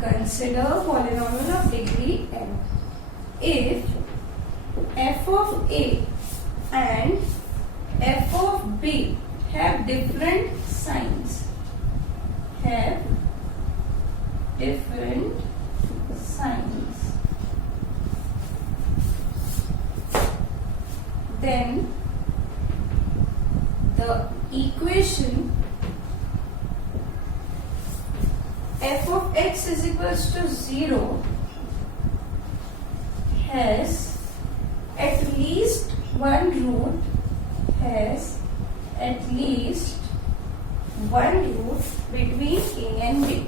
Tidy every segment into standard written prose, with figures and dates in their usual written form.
Consider polynomial of degree n. If f of a and f of b have different signs, then the equation f of x is equals to 0 has at least one root between a and b.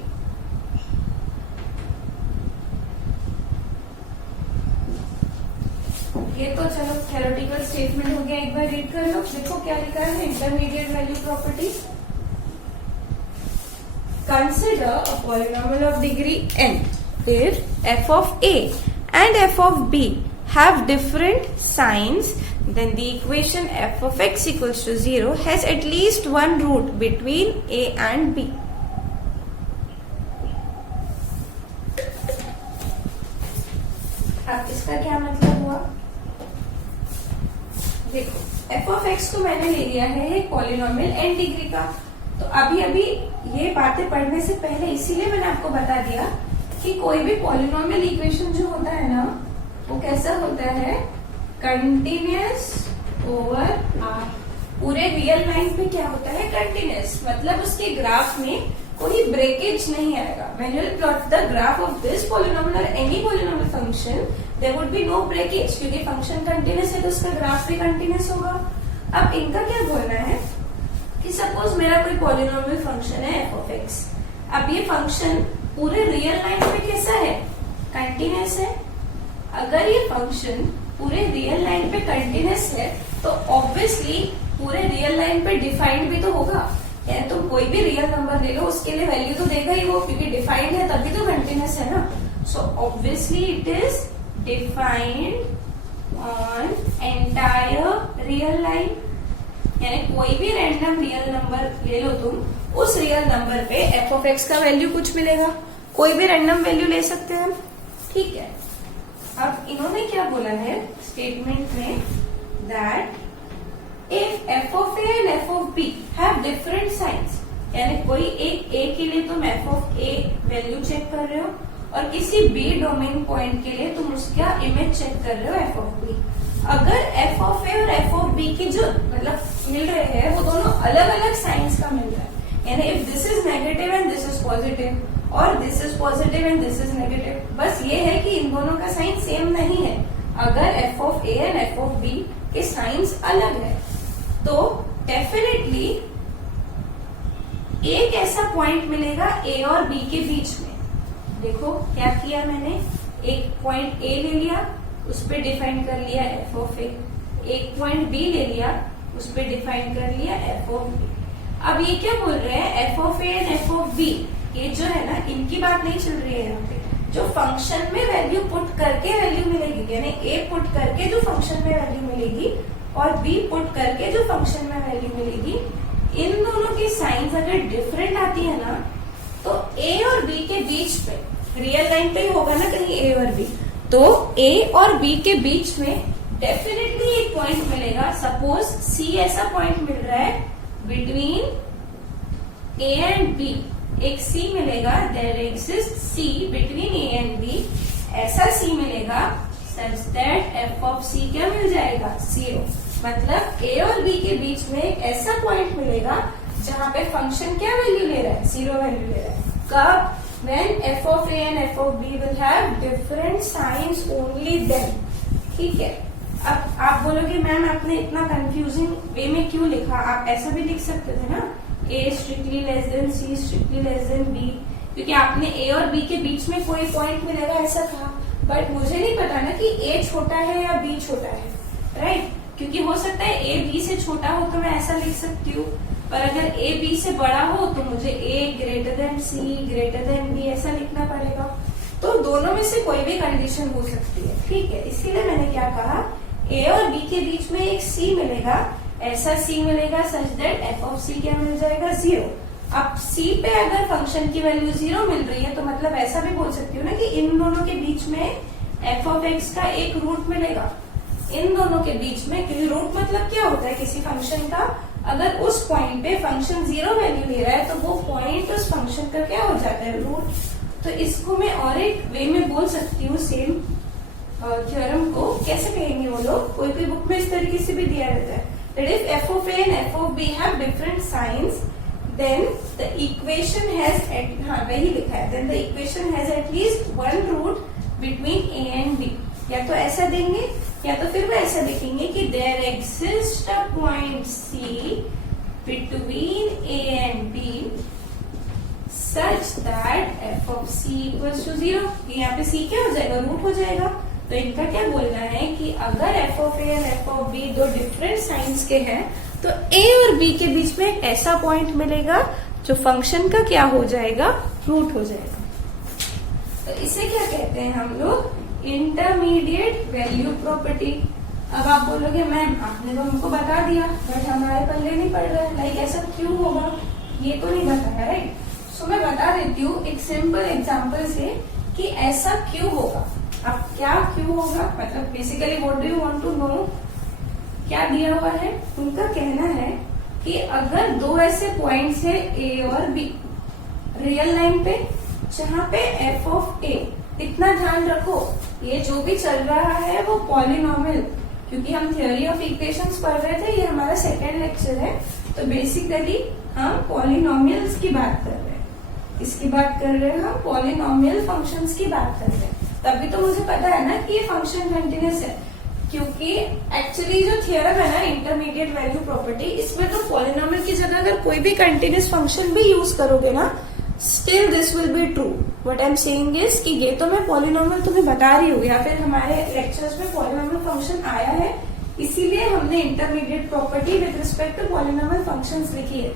ये तो चलो theoretical statement हो गया, एक बार read कर लो। देखो क्या लिखा है intermediate value property. Consider a polynomial of degree n if f of a and f of b have different signs, then the equation f of x equals to 0 has at least one root between a and b. अब इसका क्या मतलब हुआ? देखो f of x तो मैंने ले लिया है एक पॉलिनोमियल n डिग्री का। तो अभी ये बातें पढ़ने से पहले इसीलिए मैंने आपको बता दिया कि कोई भी पॉलिनोमियल इक्वेशन जो होता है ना, वो कैसा होता है, कंटिन्यूअस ओवर आर। पूरे रियल लाइन पे क्या होता है, कंटिन्यूअस, मतलब उसके ग्राफ में कोई ब्रेकेज नहीं आएगा। When you plot the graph of this polynomial और any polynomial function, there would be no breakage, क्योंकि फंक्शन कंटिन्यूअस है तो उसका ग्राफ भी कंटिन्यूअस होगा। अब इनका क्या बोलना है कि सपोज मेरा कोई पॉलिनोमियल फंक्शन है f of x। अब ये फंक्शन पूरे रियल लाइन पे कैसा है, कंटिन्यूअस है। अगर ये फंक्शन पूरे रियल लाइन पे कंटिन्यूअस है तो ऑब्वियसली पूरे रियल लाइन पे डिफाइंड भी तो होगा। यानी तुम कोई भी रियल नंबर ले लो, उसके लिए वैल्यू तो देगा ही वो, क्योंकि डिफाइंड है तभी तो कंटिन्यूअस है ना। So obviously it is defined on entire real line. यानी कोई भी रैंडम रियल नंबर ले लो तुम, उस रियल नंबर पे f of x का वैल्यू कुछ मिलेगा। कोई भी रैंडम वैल्यू ले सकते हैं हम, ठीक है। अब इन्होंने क्या बोला है स्टेटमेंट में, that if f of a and f of b have different signs, यानी कोई एक a के लिए तुम f of a value check कर रहे हो और किसी b डोमेन पॉइंट के लिए तुम उसका इमेज चेक कर रहे हो f of b। अगर f of a और f of b की जो मतलब मिल रहे हैं वो दोनों अलग अलग साइंस का मिल रहा है, यानी if this is negative and this is positive और this is positive and this is negative, बस ये है कि इन दोनों का साइन सेम नहीं है। अगर f of a and f of b के साइंस अलग है तो डेफिनेटली एक ऐसा पॉइंट मिलेगा a और b के बीच में। देखो क्या किया मैंने, एक पॉइंट a ले लिया, उस पर डिफाइन कर लिया f of a, एक पॉइंट b ले लिया, उस पर डिफाइन कर लिया f of b। अब ये क्या बोल रहे हैं, f of a and f of b, ये जो है ना इनकी बात नहीं चल रही है यहाँ पे। जो फंक्शन में वैल्यू पुट करके वैल्यू मिलेगी, यानी a पुट करके जो फंक्शन में वैल्यू मिलेगी और b पुट करके जो फंक्शन में वैल्यू मिलेगी, इन दोनों की साइंस अगर डिफरेंट आती है ना तो a और b के बीच में, रियल लाइन पे ही होगा ना कहीं a और b, तो a और b के बीच में डेफिनेटली एक पॉइंट मिलेगा। सपोज c ऐसा पॉइंट मिल रहा है बिटवीन a एंड b, एक c मिलेगा, there exist c between a and b, ऐसा c मिलेगा such that f of c क्या मिल जाएगा, 0। मतलब a और b के बीच में एक ऐसा पॉइंट मिलेगा जहां पे फंक्शन क्या वैल्यू ले रहा है, 0 वैल्यू ले रहा है। कब, when f of a and f of b will have different signs only then, ठीक है। अब आप बोलोगे मैम आपने इतना कंफ्यूजिंग वे में क्यों लिखा, आप ऐसा भी लिख सकते थे ना, a strictly less than c strictly less than b, क्योंकि आपने a और b के बीच में कोई पॉइंट मिलेगा ऐसा था। बट मुझे नहीं पता ना कि a छोटा है या b छोटा है, राइट? क्योंकि हो सकता है a b से छोटा हो तो मैं ऐसा लिख सकती हूँ, पर अगर a b से बड़ा हो तो मुझे a greater than c greater than b ऐसा लिखना पड़ेगा। तो दोनों में से कोई भी कंडीशन हो सकती है, ठीक है। इसीलिए मैंने क्या कहा, a और b के बीच में एक c मिलेगा, ऐसा c मिलेगा such that f of c क्या मिल जाएगा, 0। अब C पे अगर फंक्शन की वैल्यू 0 मिल रही है तो मतलब ऐसा भी बोल सकती हूँ ना कि इन दोनों के बीच में f ऑफ x का एक रूट मिलेगा, इन दोनों के बीच में। क्योंकि रूट मतलब क्या होता है किसी फंक्शन का, अगर उस पॉइंट पे फंक्शन 0 वैल्यू ले रहा है तो वो पॉइंट उस फंक्शन का क्या हो जाता है, रूट। तो इसको मैं और एक वे में बोल सकती हूँ सेम थ्योरम को। कैसे कहेंगे वो लोग, कोई कोई बुक में इस तरीके से भी दिया रहता है that if f of a and f of b have different signs then the equation has हाँ वही लिखा है, then the equation has at least one root between a and b। या तो ऐसा देंगे या तो फिर वो ऐसा लिखेंगे कि there exists a point c between a and b such that f of c equals to 0। यहाँ पे c क्या हो जाएगा, रूट हो जाएगा। तो इनका क्या बोलना है कि अगर f of a और f of b दो डिफरेंट साइंस के हैं तो a और b के बीच में एक ऐसा पॉइंट मिलेगा जो फंक्शन का क्या हो जाएगा, रूट हो जाएगा। तो इसे क्या कहते हैं हम लोग, इंटरमीडिएट वैल्यू प्रॉपर्टी। अब आप बोलोगे मैम आपने तो हमको बता दिया बट हमारे पल्ले नहीं पड़ रहा है, लाइक ऐसा क्यों होगा, ये तो नहीं बताया, राइट। सो मैं बता देती हूँ एक सिंपल एग्जांपल से कि ऐसा क्यों होगा। अब क्या क्यों होगा मतलब basically what do you want to know, क्या दिया हुआ है। उनका कहना है कि अगर दो ऐसे पॉइंट्स है ए और बी रियल लाइन पे जहां पे एफ ऑफ ए, इतना ध्यान रखो ये जो भी चल रहा है वो पॉलिनोमियल, क्योंकि हम थ्योरी ऑफ इक्वेशंस पढ़ रहे थे, ये हमारा सेकेंड लेक्चर है। तो बेसिकली हम पॉलिनोमियल्स की बात कर रहे हैं, इसकी बात कर रहे हैं हम, पॉलिनोमियल फंक्शंस की बात कर रहे हैं। तभी तो मुझे पता है ना कि ये फंक्शन कंटिन्यूस है, क्योंकि एक्चुअली जो थियरम है ना इंटरमीडिएट वैल्यू प्रॉपर्टी, इसमें तो पॉलिनोमियल की जगह अगर कोई भी कंटिन्यूस फंक्शन भी यूज करोगे ना, still this will be true. What I am saying is कि ये तो मैं पॉलिनोमियल तुम्हें बता रही हूँ, या फिर हमारे लेक्चर्स में पॉलिनोमियल फंक्शन आया है, इसीलिए हमने intermediate property with respect to polynomial functions लिखी है।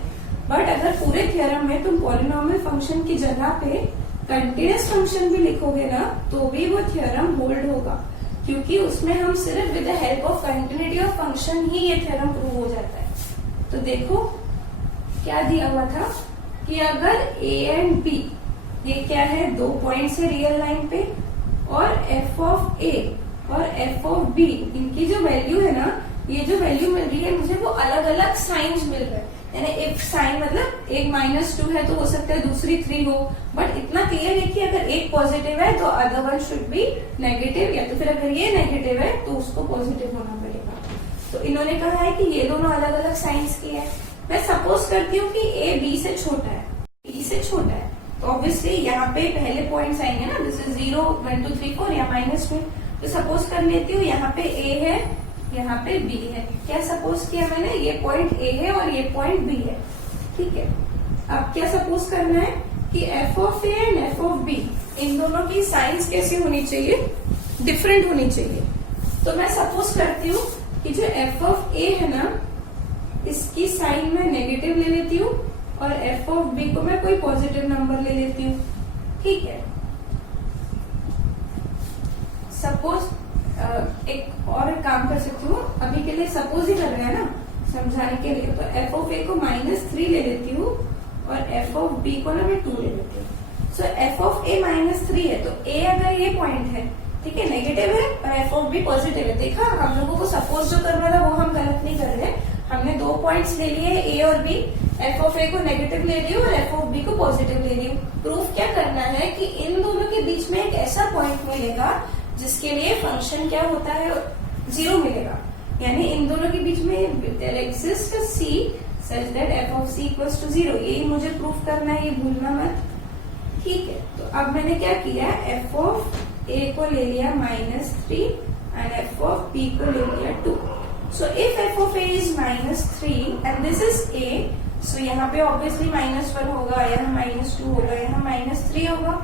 बट अगर पूरे थियरम में तुम पॉलिनोमियल फंक्शन की जगह पे कंटिन्यूस फंक्शन भी लिखोगे ना तो भी वो थ्योरम होल्ड होगा, क्योंकि उसमें हम सिर्फ with the help of continuity of function ही ये थ्योरम प्रूव हो जाता है। तो देखो क्या दिया हुआ था कि अगर a एंड b, ये क्या है, दो पॉइंट्स है रियल लाइन पे, और f ऑफ a और f ऑफ b, इनकी जो वैल्यू है ना, ये जो वैल्यू मिल रही है मुझे वो अलग अलग साइंस मिल रहे हैं। यानी एक साइन मतलब एक -2 है तो हो सकता है दूसरी 3 हो, बट इतना क्लियर है कि अगर एक पॉजिटिव है तो other one should be negative, या तो फिर अगर ये नेगेटिव है तो उसको पॉजिटिव होना पड़ेगा। तो इन्होंने कहा है कि ये दोनों अलग अलग साइंस की है। मैं सपोज करती हूँ कि a b से छोटा है, b से छोटा है, तो ऑब्वियसली यहाँ पे पहले पॉइंट्स आएंगे ना, दिस इज 0 1 2 3 4 या -2। तो सपोज कर लेती हूँ यहाँ पे a है, यहाँ पे b है। क्या सपोज किया मैंने, ये पॉइंट a है और ये पॉइंट b है, ठीक है। अब क्या सपोज करना है कि f of a and f of b, इन दोनों की साइंस कैसी होनी चाहिए, डिफरेंट होनी चाहिए। तो मैं सपोज करती हूँ कि जो f ऑफ a है ना, इसकी साइन मैं नेगेटिव ले लेती हूँ और f ऑफ b को मैं कोई पॉजिटिव नंबर ले लेती हूँ, ठीक है। सपोज एक और काम कर सकती हूँ, अभी के लिए सपोज ही कर रहे हैं ना समझाने के लिए। तो f ऑफ a को -3 ले लेती हूँ और f ऑफ b को ना मैं 2 ले लेती हूँ। सो f ऑफ a -3 है तो a अगर ये पॉइंट है, ठीक है, नेगेटिव है, और f ऑफ b पॉजिटिव है। देखा, हम लोगों को सपोज जो करना था वो हम गलत नहीं कर रहे। हमने दो पॉइंट्स ले लिए a और b, f ऑफ a को नेगेटिव ले लियो और f ऑफ b को पॉजिटिव ले लियो। प्रूफ क्या करना है कि इन दोनों के बीच में एक ऐसा पॉइंट मिलेगा जिसके लिए फंक्शन क्या होता है, 0 मिलेगा। यानी इन दोनों के बीच में there exist c such that f of c equals to 0। यही मुझे प्रूफ करना है, ये भूलना मत, ठीक है। तो अब मैंने क्या किया, f ऑफ a को ले लिया -3 एंड f ऑफ b को ले लिया 2। So if f of a is -3 and this is a, सो यहाँ पे ऑब्वियसली -1 होगा, यहाँ -2 होगा, यहाँ -3 होगा।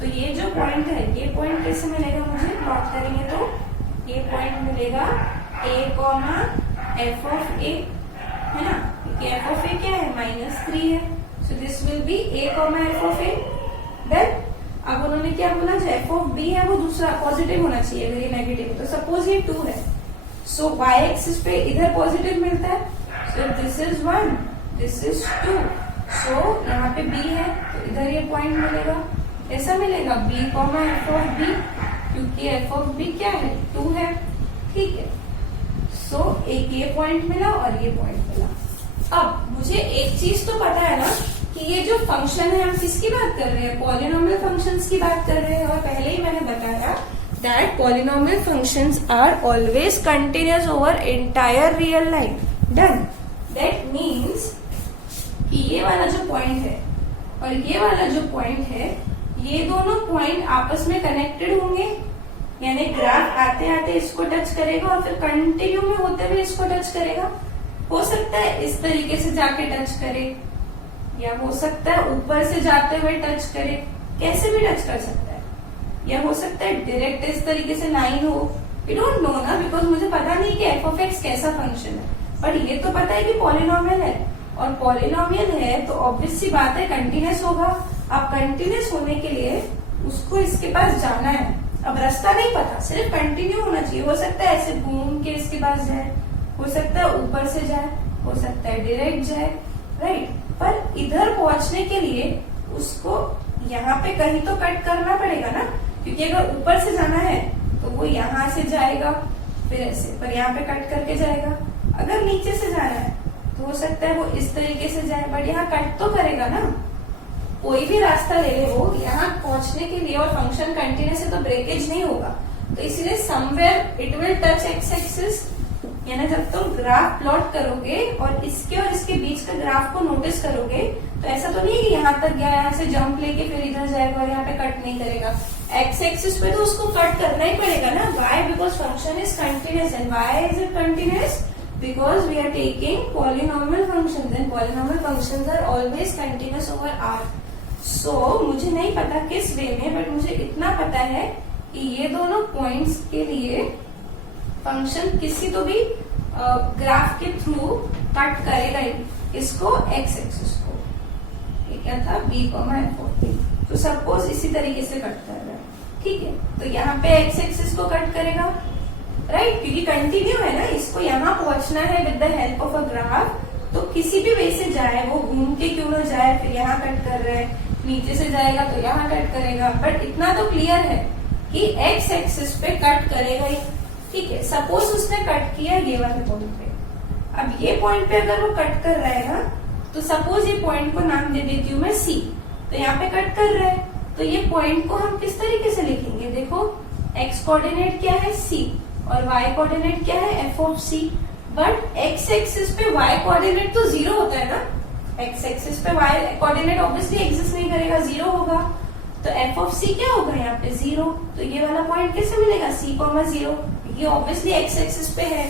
तो ये जो पॉइंट है, ये पॉइंट कैसे मिलेगा मुझे, बात करेंगे तो ये पॉइंट मिलेगा a, f ऑफ a, है ना, क्योंकि f ऑफ a क्या है, -3 है। So this will be a, f of a। Then अब उन्होंने क्या बोला, जो f ऑफ b है वो दूसरा पॉजिटिव होना चाहिए, अगर ये नेगेटिव है। तो सपोज ये 2 है, सो y एक्सिस पे इधर पॉजिटिव मिलता है, so this is 1, this is 2, सो यहाँ पे b है तो इधर ये पॉइंट मिलेगा, ऐसा मिलेगा b comma F of B, क्योंकि एफ ऑफ बी क्या है 2 है, ठीक है। सो एक ये पॉइंट मिला और ये पॉइंट मिला। अब मुझे एक चीज तो पता है ना कि ये जो फंक्शन है हम किसकी बात कर रहे हैं, पॉलिनोमियल फंक्शंस की बात कर रहे हैं। और पहले ही मैंने बताया that polynomial functions are always continuous over entire real line. Done. That means कि ये वाला जो पॉइंट है और ये वाला जो पॉइंट है, ये दोनों पॉइंट आपस में कनेक्टेड होंगे, यानी ग्राफ आते आते इसको टच करेगा और फिर कंटिन्यू में होते हुए इसको टच करेगा। हो सकता है इस तरीके से जाके टच करे, या हो सकता है ऊपर से जाते हुए टच करे, कैसे भी टच कर सकता है, या हो सकता है डायरेक्ट इस तरीके से लाइन हो। वी डोंट नो ना, बिकॉज मुझे पता नहीं कि एफ ऑफ एक्स कैसा फंक्शन है, पर ये तो पता है कि पॉलिनोमियल है, और पॉलिनोमियल है तो ऑब्वियस सी बात है कंटिन्यूअस होगा। अब कंटिन्यूअस होने के लिए उसको इसके पास जाना है। अब रास्ता नहीं पता, सिर्फ कंटिन्यू होना चाहिए। हो सकता है ऐसे घूम के इसके पास जाए, हो सकता है ऊपर से जाए, हो सकता है डायरेक्ट जाए, राइट। पर इधर पहुंचने के लिए उसको यहाँ पे कहीं तो कट करना पड़ेगा ना, क्योंकि अगर ऊपर से जाना है तो वो यहाँ से जाएगा, फिर ऐसे, पर यहाँ पे कट करके जाएगा। अगर नीचे से जाना है तो हो सकता है वो इस तरीके से जाए, बट यहाँ कट तो करेगा ना। कोई भी रास्ता ले ले वो यहाँ पहुंचने के लिए, और फंक्शन कंटिन्यूअस है तो ब्रेकेज नहीं होगा, तो इसलिए somewhere it will touch x axis. यानी जब तुम ग्राफ प्लॉट करोगे और इसके बीच का ग्राफ को नोटिस करोगे तो ऐसा तो नहीं है कि यहाँ तक गया, यहाँ से जंप लेके फिर इधर जाएगा और यहाँ पे कट नहीं करेगा। एक्स एक्सिस पे तो उसको कट करना ही पड़ेगा ना। Why? Because function is continuous. And why is it continuous? Because we are taking polynomial functions, and polynomial functions are always continuous over R. So मुझे नहीं पता किस वे में, बट मुझे इतना पता है कि ये दोनों पॉइंट्स के लिए फंक्शन किसी तो भी ग्राफ के थ्रू कट करेगा ही इसको, एक्स एक्सिस को। ये क्या था, B comma F of B. तो सपोज इसी तरीके से कट कर रहा है, ठीक है, तो यहाँ पे एक्स एक्सिस को कट करेगा, राइट, क्योंकि कंटिन्यू है ना, इसको यहाँ पहुंचना है with the help of a graph. तो किसी भी वे से जाए, वो घूम के क्यों ना जाए, फिर यहाँ कट कर रहे हैं, नीचे से जाएगा तो यहाँ कट करेगा, बट इतना तो क्लियर है कि एक्स एक्सिस पे कट करेगा ही, ठीक है। सपोज उसने कट किया ये वाले पॉइंट पे, अब ये पॉइंट पे अगर वो कट कर रहा है ना, तो सपोज ये पॉइंट को नाम दे देती हूँ मैं सी, तो यहाँ पे कट कर रहा है, तो ये पॉइंट को हम किस तरीके से लिखेंगे, देखो एक्स कोऑर्डिनेट क्या है सी, और वाई कोऑर्डिनेट क्या है F of C. But X axis पे वाई कोऑर्डिनेट तो जीरो होता है ना, एक्स एक्सिस पे वाई कोऑर्डिनेट ऑब्वियसली एग्जिस्ट नहीं करेगा, जीरो होगा, तो एफ ऑफ सी क्या होगा यहाँ पे जीरो। तो ये वाला पॉइंट कैसे मिलेगा, सी कॉमा जीरो, ये ऑब्वियसली एक्स एक्सिस पे है,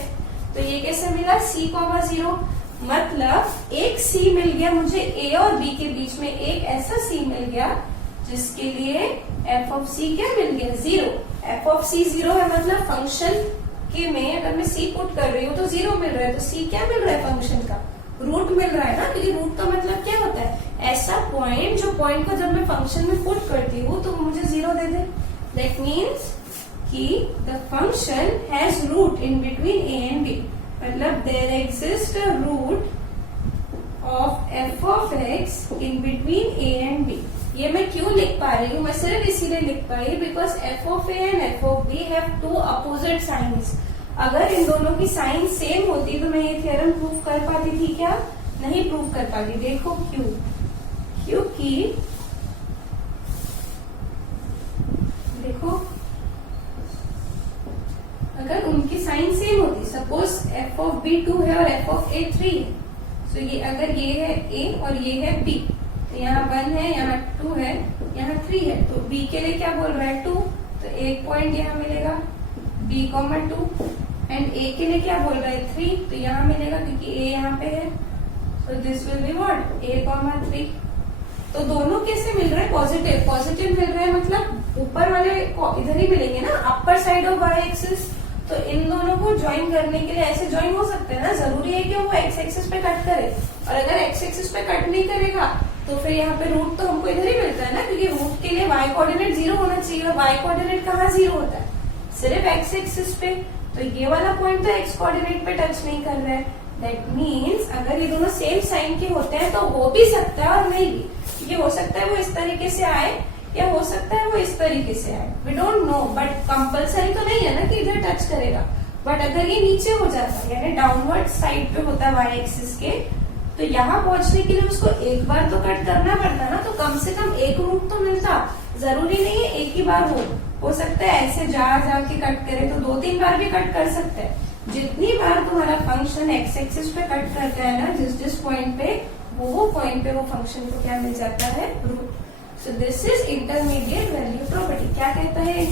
तो ये कैसे मिला, सी कॉमा जीरो। मतलब एक सी मिल गया मुझे ए और बी के बीच में, एक ऐसा सी मिल गया जिसके लिए एफ ऑफ सी क्या मिल गया, zero. F of C zero है, मतलब फंक्शन के में अगर मैं सी पुट कर रही हूँ तो जीरो मिल रहा है, तो सी क्या मिल रहा है, फंक्शन का रूट मिल रहा है ना, क्योंकि रूट का मतलब क्या होता है, ऐसा पॉइंट जो पॉइंट को जब मैं फंक्शन में पुट करती हूँ तो मुझे जीरो दे दे। दैट मीन्स कि the function has root in between A and B, मतलब there exist a root of F of X in between A and B. ये मैं क्यों लिख पा रही हूँ, मैं सिर्फ इसीलिए लिख पाई because F of A and F of B have two opposite signs. अगर इन दोनों की साइन सेम होती तो मैं ये थ्योरम प्रूव कर पाती थी क्या, नहीं प्रूव कर पाती। देखो क्यों, क्योंकि देखो अगर उनकी साइन सेम होती, सपोज एफ ऑफ बी 2 है और एफ ऑफ ए 3 है, तो ये अगर ये है ए और ये है बी, तो यहाँ 1 है, यहाँ 2 है, यहाँ 3 है, तो बी के लिए क्या बोल रहा है 2, तो एक पॉइंट यहाँ मिलेगा बी कॉमा 2, एंड ए के लिए क्या बोल रहा है 3, तो यहाँ मिलेगा क्योंकि ए यहाँ पे है, तो this will be what A comma 3। तो दोनों कैसे मिल रहे हैं, पॉजिटिव पॉजिटिव मिल रहे हैं, मतलब ऊपर वाले इधर ही मिलेंगे ना, upper side of Y axis. तो इन दोनों को ज्वाइन करने के लिए ऐसे ज्वाइन हो सकते हैं ना, जरूरी है कि वो एक्स एक्सिस पे कट करे, और अगर एक्स एक्सिस पे कट नहीं करेगा तो फिर यहाँ पे रूट तो हमको इधर ही मिलता है ना, क्योंकि रूट के लिए वाई कोऑर्डिनेट जीरो होना चाहिए, और वाई कोऑर्डिनेट कहाँ जीरो होता है, सिर्फ एक्स एक्सिस पे। तो ये वाला पॉइंट तो एक्स कोऑर्डिनेट पे टच नहीं कर रहा है, दैट मीन्स अगर ये दोनों सेम साइन के होते हैं तो हो भी सकता है और नहीं भी। ये हो सकता है वो इस तरीके से आए या हो सकता है वो इस तरीके से आए, we don't know, but compulsory तो नहीं है ना कि इधर टच करेगा। बट अगर ये नीचे हो जाता है यानी डाउनवर्ड साइड पे होता है वाई एक्सिस के, तो यहाँ पहुंचने के लिए उसको एक बार तो कट करना पड़ता ना, तो कम से कम एक रूट तो मिलता। जरूरी नहीं है एक ही बार हो सकता है ऐसे जा के कट करे तो 2-3 बार भी कट कर सकते हैं। जितनी बार तुम्हारा फंक्शन एक्स एक्सिस पे कट करता है ना, जिस पॉइंट पे वो पॉइंट पे वो फंक्शन को क्या मिल जाता है, root. So this is intermediate value property. क्या कहता है